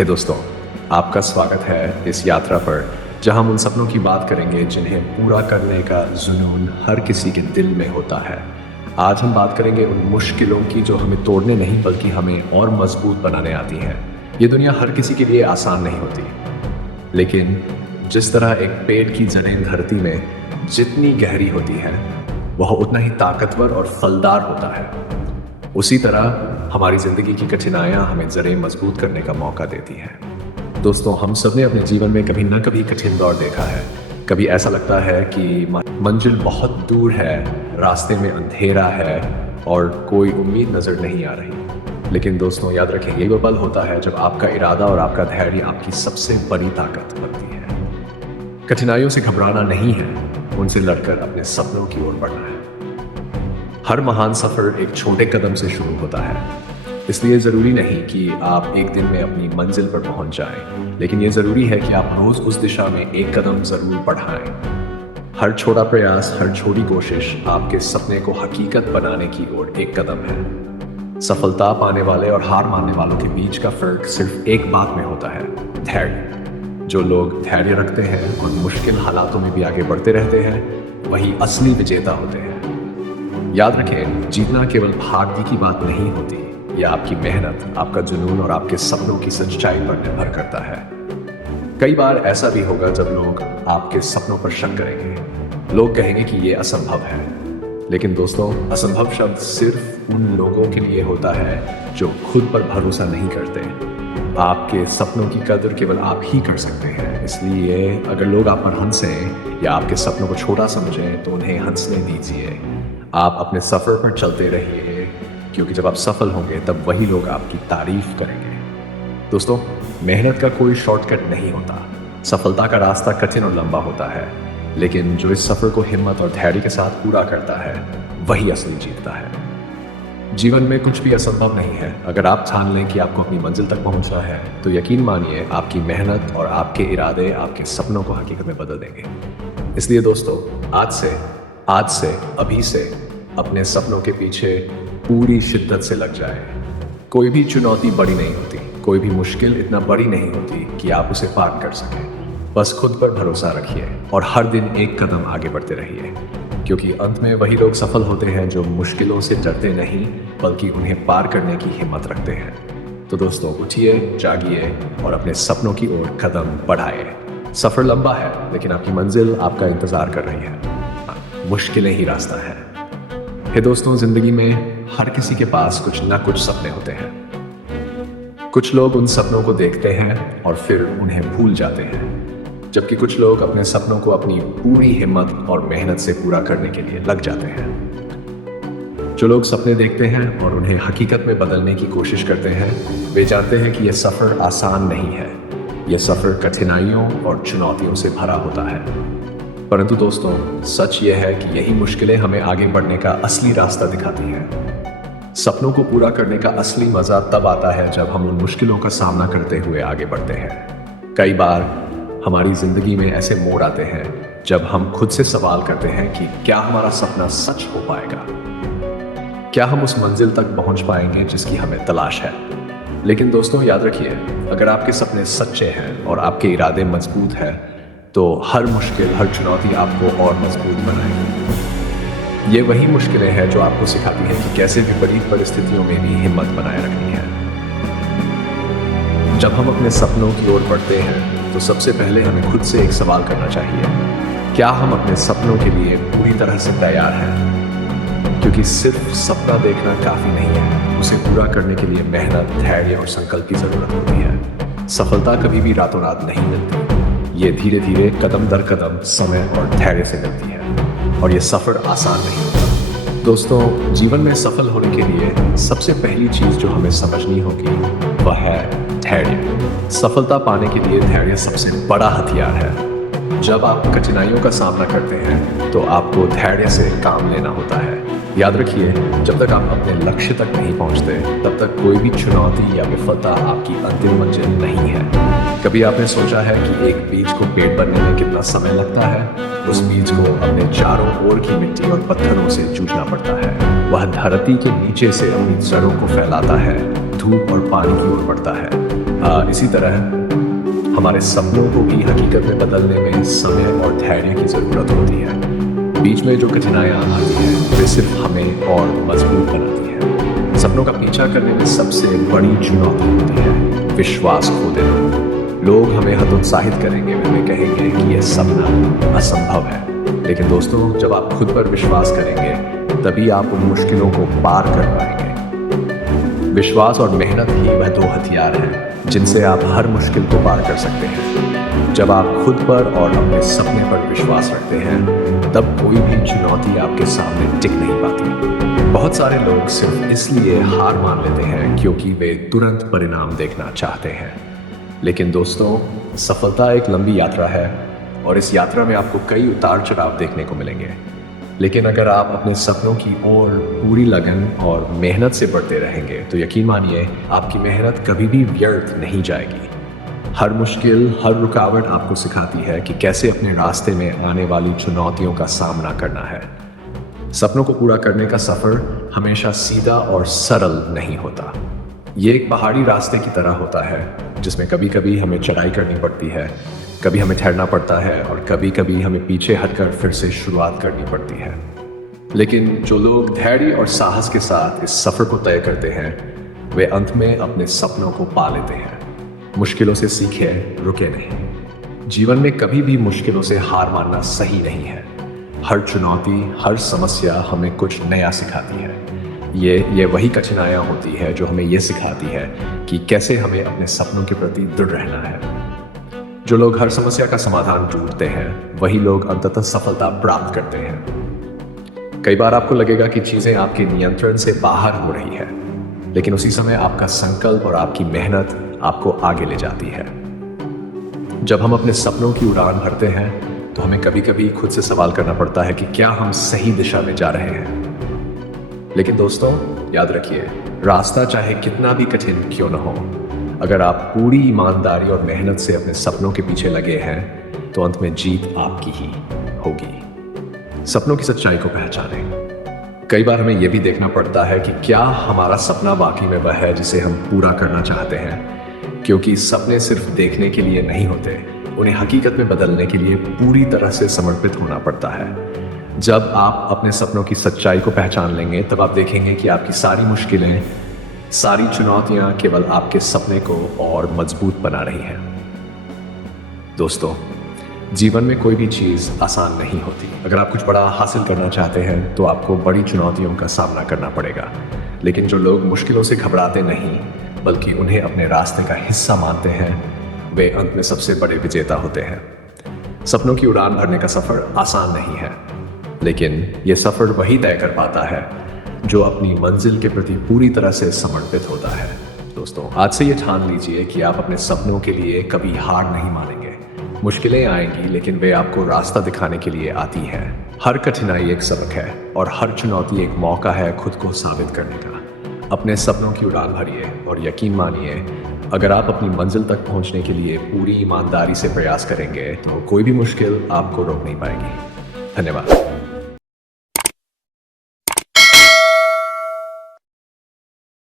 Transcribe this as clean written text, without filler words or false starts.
हे दोस्तों, आपका स्वागत है इस यात्रा पर जहां हम उन सपनों की बात करेंगे जिन्हें पूरा करने का जुनून हर किसी के दिल में होता है। आज हम बात करेंगे उन मुश्किलों की जो हमें तोड़ने नहीं बल्कि हमें और मजबूत बनाने आती हैं। ये दुनिया हर किसी के लिए आसान नहीं होती, लेकिन जिस तरह एक पेड़ की जड़ें धरती में जितनी गहरी होती है वह उतना ही ताकतवर और फलदार होता है, उसी तरह हमारी जिंदगी की कठिनाइयां हमें जड़ें मजबूत करने का मौका देती हैं। दोस्तों, हम सबने अपने जीवन में कभी न कभी कठिन दौर देखा है। कभी ऐसा लगता है कि मंजिल बहुत दूर है, रास्ते में अंधेरा है और कोई उम्मीद नजर नहीं आ रही। लेकिन दोस्तों, याद रखें, यही वो पल होता है जब आपका इरादा और आपका धैर्य आपकी सबसे बड़ी ताकत बनती है। कठिनाइयों से घबराना नहीं है, उनसे लड़कर अपने सपनों की ओर बढ़ना है। हर महान सफर एक छोटे कदम से शुरू होता है, इसलिए जरूरी नहीं कि आप एक दिन में अपनी मंजिल पर पहुंच जाएं, लेकिन यह जरूरी है कि आप रोज उस दिशा में एक कदम जरूर बढ़ाएं। हर छोटा प्रयास, हर छोटी कोशिश आपके सपने को हकीकत बनाने की ओर एक कदम है। सफलता पाने वाले और हार मानने वालों के बीच का फर्क सिर्फ एक बात में होता है, धैर्य। जो लोग धैर्य रखते हैं और मुश्किल हालातों में भी आगे बढ़ते रहते हैं, वही असली विजेता होते हैं। याद रखें, जीतना केवल भाग्य की बात नहीं होती, यह आपकी मेहनत, आपका जुनून और आपके सपनों की सच्चाई पर निर्भर करता है। कई बार ऐसा भी होगा जब लोग आपके सपनों पर शक करेंगे। लोग कहेंगे कि यह असंभव है, लेकिन दोस्तों, असंभव शब्द सिर्फ उन लोगों के लिए होता है जो खुद पर भरोसा नहीं करते। आपके सपनों की कदर केवल आप ही कर सकते हैं, इसलिए अगर लोग आप पर हंसें या आपके सपनों को छोटा समझें तो उन्हें हंसने दीजिए। आप अपने सफर पर चलते रहिए, क्योंकि जब आप सफल होंगे तब वही लोग आपकी तारीफ करेंगे। दोस्तों, मेहनत का कोई शॉर्टकट नहीं होता। सफलता का रास्ता कठिन और लंबा होता है, लेकिन जो इस सफर को हिम्मत और धैर्य के साथ पूरा करता है वही असली जीतता है। जीवन में कुछ भी असंभव नहीं है। अगर आप ठान लें कि आपको अपनी मंजिल तक पहुंचना है तो यकीन मानिए, आपकी मेहनत और आपके इरादे आपके सपनों को हकीकत में बदल देंगे। इसलिए दोस्तों, आज से अभी से अपने सपनों के पीछे पूरी शिद्दत से लग जाए। कोई भी चुनौती बड़ी नहीं होती, कोई भी मुश्किल इतना बड़ी नहीं होती कि आप उसे पार कर सकें। बस खुद पर भरोसा रखिए और हर दिन एक कदम आगे बढ़ते रहिए, क्योंकि अंत में वही लोग सफल होते हैं जो मुश्किलों से डरते नहीं बल्कि उन्हें पार करने की हिम्मत रखते हैं। तो दोस्तों, उठिए, जागिए और अपने सपनों की ओर कदम बढ़ाइए। सफर लंबा है, लेकिन आपकी मंजिल आपका इंतजार कर रही है। मुश्किलें ही रास्ता है। हे दोस्तों, जिंदगी में हर किसी के पास कुछ ना कुछ सपने होते हैं। कुछ लोग उन सपनों को देखते हैं और फिर उन्हें भूल जाते हैं, जबकि कुछ लोग अपने सपनों को अपनी पूरी हिम्मत और मेहनत से पूरा करने के लिए लग जाते हैं। जो लोग सपने देखते हैं और उन्हें हकीकत में बदलने की कोशिश करते हैं, वे जानते हैं कि यह सफर आसान नहीं है। यह सफर कठिनाइयों और चुनौतियों से भरा होता है। परंतु दोस्तों, सच यह है कि यही मुश्किलें हमें आगे बढ़ने का असली रास्ता दिखाती हैं। सपनों को पूरा करने का असली मजा तब आता है जब हम उन मुश्किलों का सामना करते हुए आगे बढ़ते हैं। कई बार हमारी जिंदगी में ऐसे मोड़ आते हैं जब हम खुद से सवाल करते हैं कि क्या हमारा सपना सच हो पाएगा, क्या हम उस मंजिल तक पहुंच पाएंगे जिसकी हमें तलाश है। लेकिन दोस्तों, याद रखिए, अगर आपके सपने सच्चे हैं और आपके इरादे मजबूत हैं तो हर मुश्किल, हर चुनौती आपको और मजबूत बनाएगी। ये वही मुश्किलें हैं जो आपको सिखाती हैं कि कैसे विपरीत परिस्थितियों में भी हिम्मत बनाए रखनी है। जब हम अपने सपनों की ओर बढ़ते हैं तो सबसे पहले हमें खुद से एक सवाल करना चाहिए, क्या हम अपने सपनों के लिए पूरी तरह से तैयार हैं? क्योंकि सिर्फ सपना देखना काफी नहीं है, उसे पूरा करने के लिए मेहनत, धैर्य और संकल्प की जरूरत होती है। सफलता कभी भी रातों रात नहीं मिलती, ये धीरे धीरे कदम दर कदम समय और धैर्य से मिलती है, और ये सफर आसान नहीं होता। दोस्तों, जीवन में सफल होने के लिए सबसे पहली चीज जो हमें समझनी होगी वह है धैर्य। सफलता पाने के लिए धैर्य सबसे बड़ा हथियार है। जब आप कठिनाइयों का सामना करते हैं तो आपको धैर्य से काम लेना होता है। याद रखिए, जब तक आप अपने लक्ष्य तक नहीं पहुंचते तब तक कोई भी चुनौती या विफलता आपकी अंतिम मंजिल नहीं है। कभी आपने सोचा है कि एक बीज को पेड़ बनने में कितना समय लगता है? उस बीज को अपने चारों ओर की मिट्टी और पत्थरों से जूझना पड़ता है। वह धरती के नीचे से अपनी जड़ों को फैलाता है, धूप और पानी की ओर बढ़ता है, इसी तरह हमारे सपनों को भी हकीकत में बदलने में समय और धैर्य की ज़रूरत होती है। बीच में जो कठिनाइयाँ आती हैं वे सिर्फ हमें और मजबूत बनाती हैं। सपनों का पीछा करने में सबसे बड़ी चुनौती होती है विश्वास खो देना। लोग हमें हतोत्साहित करेंगे, वे हमें कहेंगे कि यह सपना असंभव है। लेकिन दोस्तों, जब आप खुद पर विश्वास करेंगे तभी आप उन मुश्किलों को पार कर पाएंगे। विश्वास और मेहनत ही वह दो हथियार हैं जिनसे आप हर मुश्किल को पार कर सकते हैं। जब आप खुद पर और अपने सपने पर विश्वास रखते हैं तब कोई भी चुनौती आपके सामने टिक नहीं पाती। बहुत सारे लोग सिर्फ इसलिए हार मान लेते हैं क्योंकि वे तुरंत परिणाम देखना चाहते हैं। लेकिन दोस्तों, सफलता एक लंबी यात्रा है और इस यात्रा में आपको कई उतार चढ़ाव देखने को मिलेंगे। लेकिन अगर आप अपने सपनों की ओर पूरी लगन और मेहनत से बढ़ते रहेंगे तो यकीन मानिए आपकी मेहनत कभी भी व्यर्थ नहीं जाएगी। हर मुश्किल, हर रुकावट आपको सिखाती है कि कैसे अपने रास्ते में आने वाली चुनौतियों का सामना करना है। सपनों को पूरा करने का सफर हमेशा सीधा और सरल नहीं होता। ये एक पहाड़ी रास्ते की तरह होता है जिसमें कभी कभी हमें चढ़ाई करनी पड़ती है, कभी हमें ठहरना पड़ता है और कभी कभी हमें पीछे हटकर फिर से शुरुआत करनी पड़ती है। लेकिन जो लोग धैर्य और साहस के साथ इस सफर को तय करते हैं वे अंत में अपने सपनों को पा लेते हैं। मुश्किलों से सीखे, रुके नहीं। जीवन में कभी भी मुश्किलों से हार मानना सही नहीं है। हर चुनौती, हर समस्या हमें कुछ नया सिखाती है। ये वही कठिनाइयाँ होती है जो हमें ये सिखाती है कि कैसे हमें अपने सपनों के प्रति दृढ़ रहना है। जो लोग हर समस्या का समाधान ढूंढते हैं वही लोग अंततः सफलता प्राप्त करते हैं। कई बार आपको लगेगा कि चीजें आपके नियंत्रण से बाहर हो रही है, लेकिन उसी समय आपका संकल्प और आपकी मेहनत आपको आगे ले जाती है। जब हम अपने सपनों की उड़ान भरते हैं तो हमें कभी कभी खुद से सवाल करना पड़ता है कि क्या हम सही दिशा में जा रहे हैं। लेकिन दोस्तों, याद रखिए, रास्ता चाहे कितना भी कठिन क्यों न हो, अगर आप पूरी ईमानदारी और मेहनत से अपने सपनों के पीछे लगे हैं तो अंत में जीत आपकी ही होगी। सपनों की सच्चाई को पहचानें। कई बार हमें यह भी देखना पड़ता है कि क्या हमारा सपना वाकई में वह है जिसे हम पूरा करना चाहते हैं, क्योंकि सपने सिर्फ देखने के लिए नहीं होते, उन्हें हकीकत में बदलने के लिए पूरी तरह से समर्पित होना पड़ता है। जब आप अपने सपनों की सच्चाई को पहचान लेंगे तब आप देखेंगे कि आपकी सारी मुश्किलें, सारी चुनौतियां केवल आपके सपने को और मजबूत बना रही हैं। दोस्तों, जीवन में कोई भी चीज़ आसान नहीं होती। अगर आप कुछ बड़ा हासिल करना चाहते हैं तो आपको बड़ी चुनौतियों का सामना करना पड़ेगा। लेकिन जो लोग मुश्किलों से घबराते नहीं बल्कि उन्हें अपने रास्ते का हिस्सा मानते हैं वे अंत में सबसे बड़े विजेता होते हैं। सपनों की उड़ान भरने का सफर आसान नहीं है, लेकिन यह सफर वही तय कर पाता है जो अपनी मंजिल के प्रति पूरी तरह से समर्पित होता है। दोस्तों, आज से ये ठान लीजिए कि आप अपने सपनों के लिए कभी हार नहीं मानेंगे। मुश्किलें आएंगी लेकिन वे आपको रास्ता दिखाने के लिए आती हैं। हर कठिनाई एक सबक है और हर चुनौती एक मौका है खुद को साबित करने का। अपने सपनों की उड़ान भरिए और यकीन मानिए, अगर आप अपनी मंजिल तक पहुंचने के लिए पूरी ईमानदारी से प्रयास करेंगे तो कोई भी मुश्किल आपको रोक नहीं पाएगी। धन्यवाद।